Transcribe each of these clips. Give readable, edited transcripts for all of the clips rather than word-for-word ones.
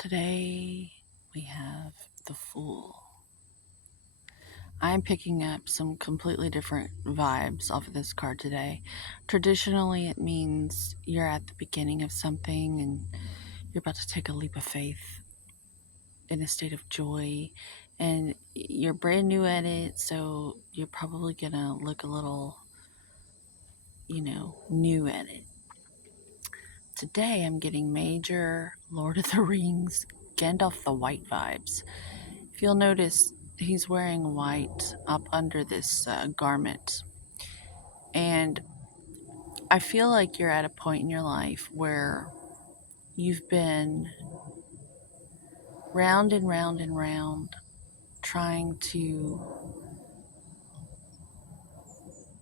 Today we have the Fool. I'm picking up some completely different vibes off of this card today. Traditionally, it means you're at the beginning of something and you're about to take a leap of faith in a state of joy, and you're brand new at it, so you're probably gonna look a little, new at it. Today, I'm getting major Lord of the Rings, Gandalf the White vibes. If you'll notice, he's wearing white up under this garment. And I feel like you're at a point in your life where you've been round and round and round trying to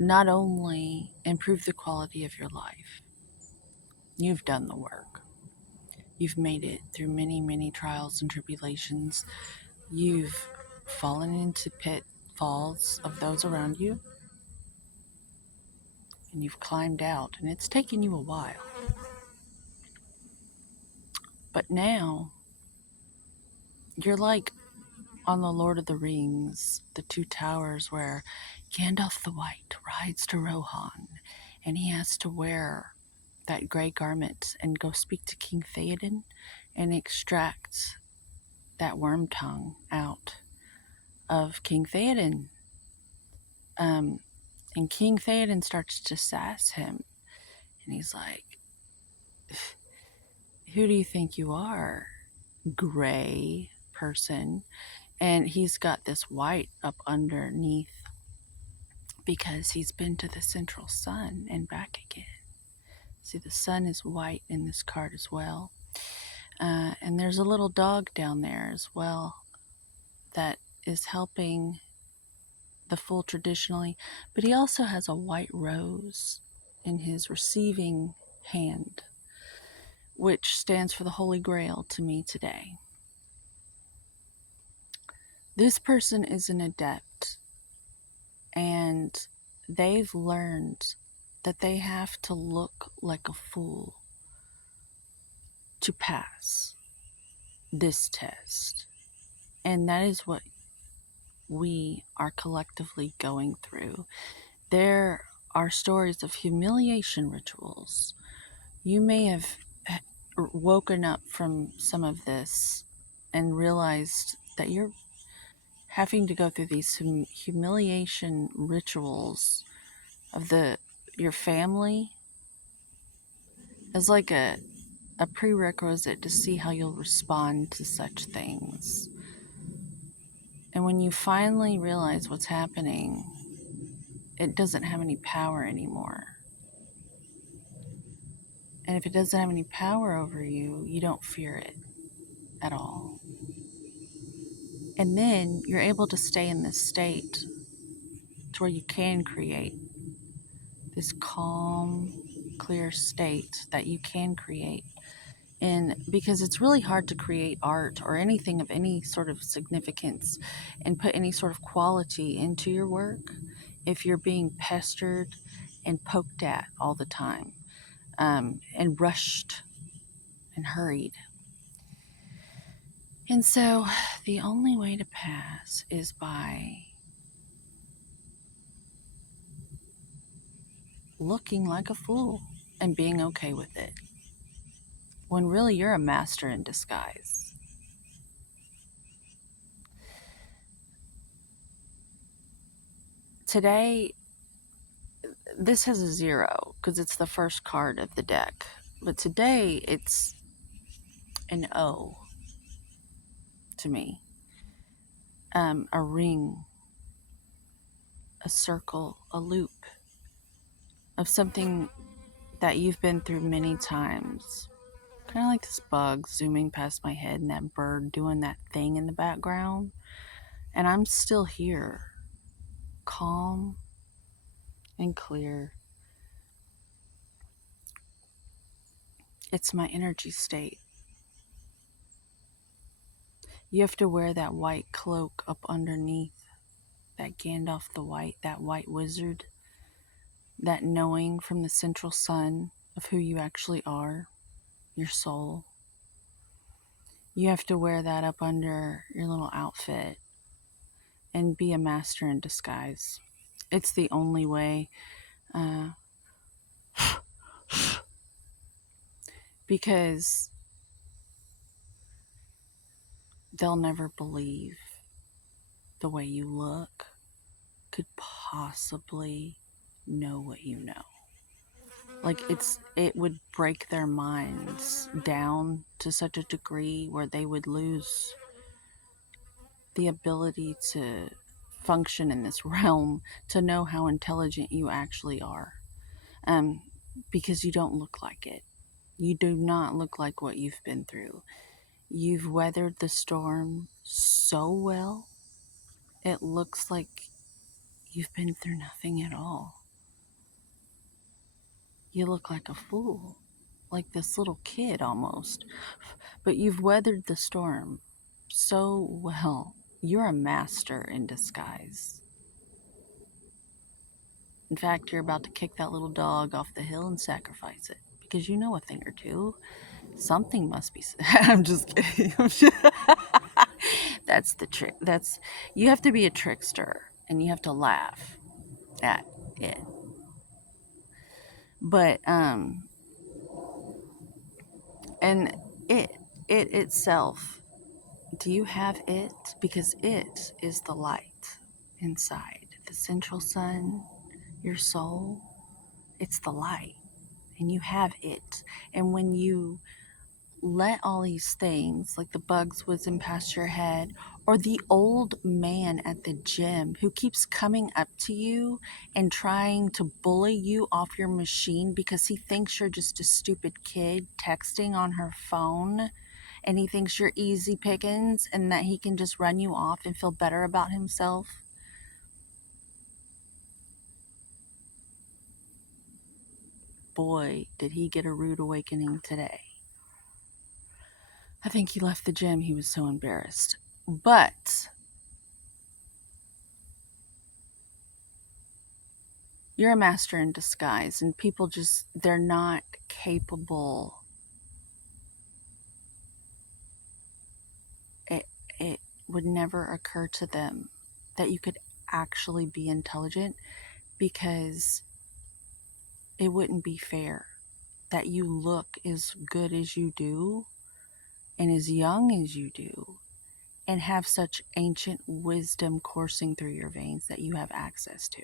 not only improve the quality of your life, you've done the work. You've made it through many, many trials and tribulations. You've fallen into pitfalls of those around you, and you've climbed out, and it's taken you a while. But now you're like on the Lord of the Rings, the Two Towers, where Gandalf the White rides to Rohan, and he has to wear that gray garment and go speak to King Theoden and extract that worm tongue out of King Theoden. And King Theoden starts to sass him, and he's like, "Who do you think you are, gray person?" And he's got this white up underneath because he's been to the central sun and back again. See, the sun is white in this card as well. And there's a little dog down there as well that is helping the Fool traditionally, but he also has a white rose in his receiving hand, which stands for the Holy Grail to me today. This person is an adept, and they've learned that they have to look like a fool to pass this test. And that is what we are collectively going through. There are stories of humiliation rituals. You may have woken up from some of this and realized that you're having to go through these humiliation rituals of your family as like a prerequisite to see how you'll respond to such things. And when you finally realize what's happening, it doesn't have any power anymore. And if it doesn't have any power over you, you don't fear it at all. And then you're able to stay in this state to where you can create this calm, clear state that you can create. And because it's really hard to create art or anything of any sort of significance and put any sort of quality into your work if you're being pestered and poked at all the time, and rushed and hurried. And so the only way to pass is by looking like a fool and being okay with it, when really you're a master in disguise. Today, this has a 0 because it's the first card of the deck. But today, it's an O to me. A ring, a circle, a loop of something that you've been through many times. Kind of like this bug zooming past my head and that bird doing that thing in the background. And I'm still here, calm and clear. It's my energy state. You have to wear that white cloak up underneath, that Gandalf the White, that white wizard, that knowing from the central sun of who you actually are, your soul. You have to wear that up under your little outfit and be a master in disguise. It's the only way, uh, because they'll never believe the way you look could possibly know what you know. Like it would break their minds down to such a degree where they would lose the ability to function in this realm, to know how intelligent you actually are. Um, because you don't look like it. You do not look like what you've been through. You've weathered the storm so well, it looks like you've been through nothing at all. You look like a fool, like this little kid almost. But you've weathered the storm so well. You're a master in disguise. In fact, you're about to kick that little dog off the hill and sacrifice it because you know a thing or two. Something must be. I'm just kidding. That's the trick. That's you have to be a trickster and you have to laugh at it. But and it it itself. Do you have it? Because it is the light inside the central sun, your soul. It's the light, and you have it. And when you let all these things, like the bugs whizzing past your head, or the old man at the gym who keeps coming up to you and trying to bully you off your machine because he thinks you're just a stupid kid texting on her phone, and he thinks you're easy pickings and that he can just run you off and feel better about himself. Boy, did he get a rude awakening today. I think he left the gym. He was so embarrassed. But you're a master in disguise, and people just, they're not capable. It would never occur to them that you could actually be intelligent, because it wouldn't be fair that you look as good as you do and as young as you do and have such ancient wisdom coursing through your veins that you have access to,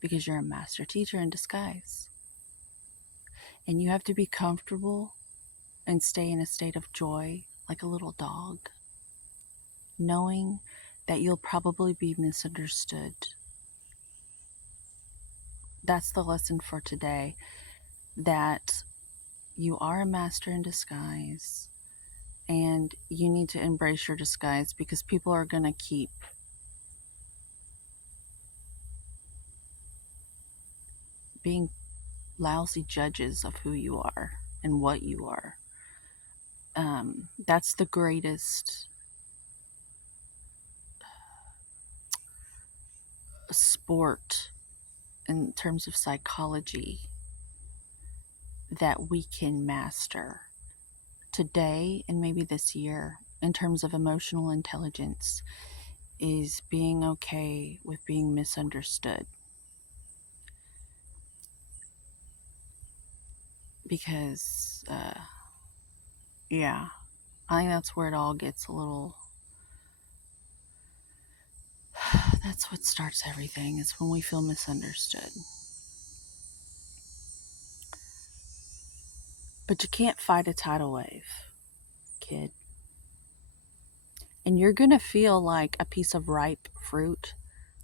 because you're a master teacher in disguise. And you have to be comfortable and stay in a state of joy like a little dog, knowing that you'll probably be misunderstood. That's the lesson for today, that you are a master in disguise and you need to embrace your disguise, because people are going to keep being lousy judges of who you are and what you are. That's the greatest sport in terms of psychology that we can master today and maybe this year in terms of emotional intelligence, is being okay with being misunderstood. Because, yeah, I think that's where it all gets a little. That's what starts everything, is when we feel misunderstood. But you can't fight a tidal wave, kid. And you're going to feel like a piece of ripe fruit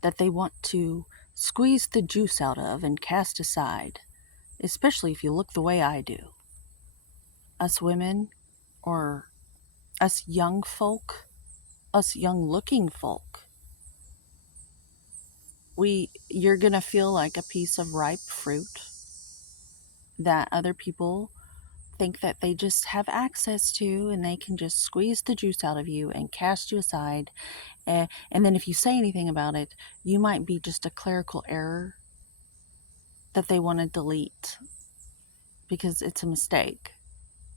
that they want to squeeze the juice out of and cast aside, especially if you look the way I do. Us women, or us young folk, us young looking folk, you're going to feel like a piece of ripe fruit that other people think that they just have access to, and they can just squeeze the juice out of you and cast you aside. And then if you say anything about it, you might be just a clerical error that they want to delete because it's a mistake,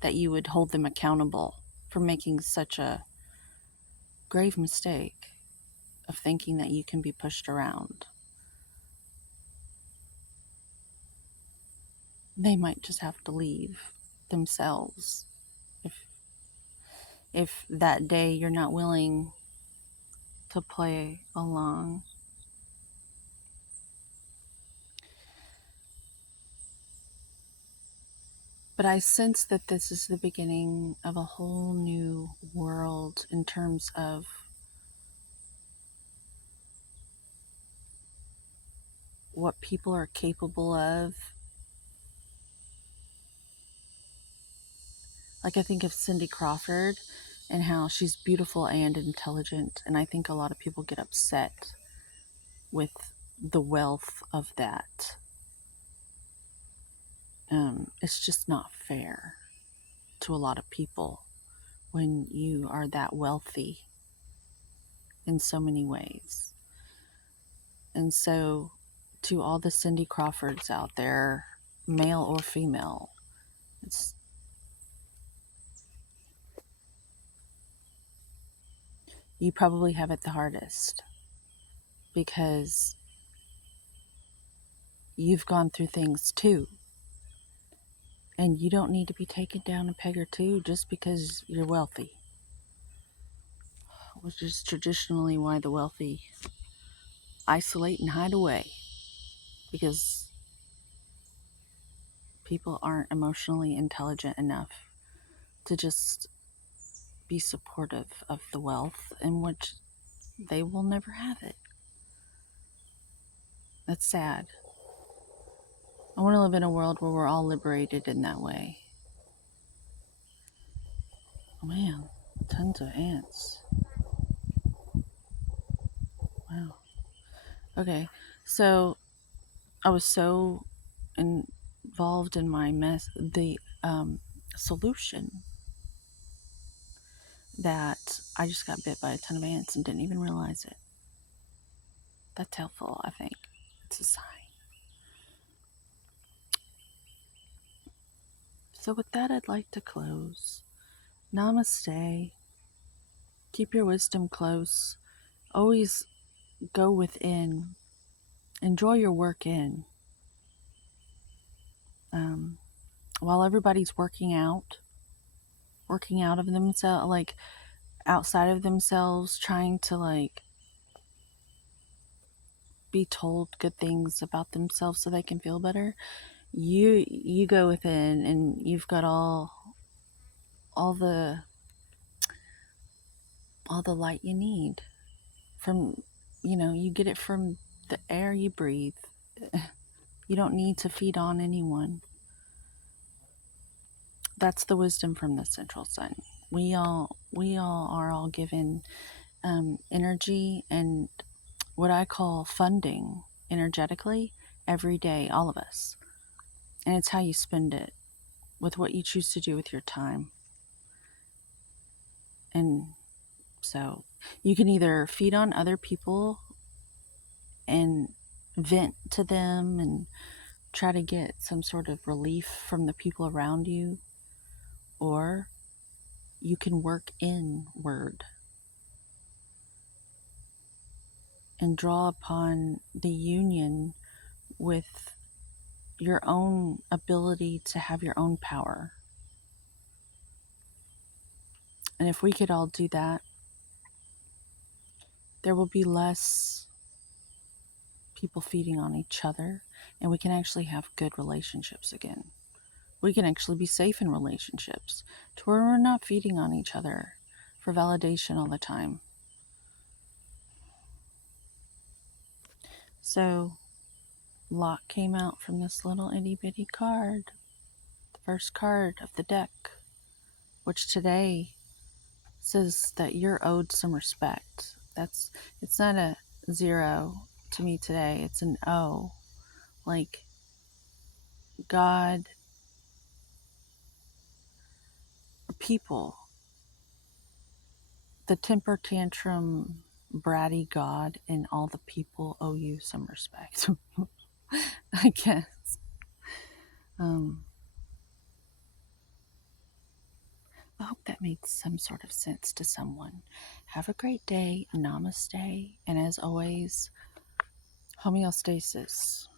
that you would hold them accountable for making such a grave mistake of thinking that you can be pushed around. They might just have to leave themselves if that day you're not willing to play along. But I sense that this is the beginning of a whole new world in terms of what people are capable of. Like, I think of Cindy Crawford and how she's beautiful and intelligent, and I think a lot of people get upset with the wealth of that. It's just not fair to a lot of people when you are that wealthy in so many ways. And so, to all the Cindy Crawfords out there, male or female, it's, you probably have it the hardest because you've gone through things too. And you don't need to be taken down a peg or two just because you're wealthy, which is traditionally why the wealthy isolate and hide away, because people aren't emotionally intelligent enough to just be supportive of the wealth in which they will never have it. That's sad. I want to live in a world where we're all liberated in that way. Oh man, tons of ants. Wow. Okay, so I was so involved in my the solution, that I just got bit by a ton of ants and didn't even realize it. That's helpful, I think. It's a sign. So with that, I'd like to close. Namaste. Keep your wisdom close. Always go within. Enjoy your work in. While everybody's working out of themselves, like outside of themselves, trying to like be told good things about themselves so they can feel better, you go within and you've got all the light you need from, you get it from the air you breathe. You don't need to feed on anyone. That's the wisdom from the central sun. We all are all given energy and what I call funding energetically every day, all of us. And it's how you spend it, with what you choose to do with your time. And so you can either feed on other people and vent to them and try to get some sort of relief from the people around you, or you can work inward and draw upon the union with your own ability to have your own power. And if we could all do that, there will be less people feeding on each other, and we can actually have good relationships again. We can actually be safe in relationships to where we're not feeding on each other for validation all the time. So, Locke came out from this little itty bitty card, the first card of the deck, which today says that you're owed some respect. It's not a 0 to me today, it's an O. Like, God, people, the temper tantrum, bratty God, and all the people owe you some respect. I guess. I hope that made some sort of sense to someone. Have a great day. Namaste. And as always, homeostasis.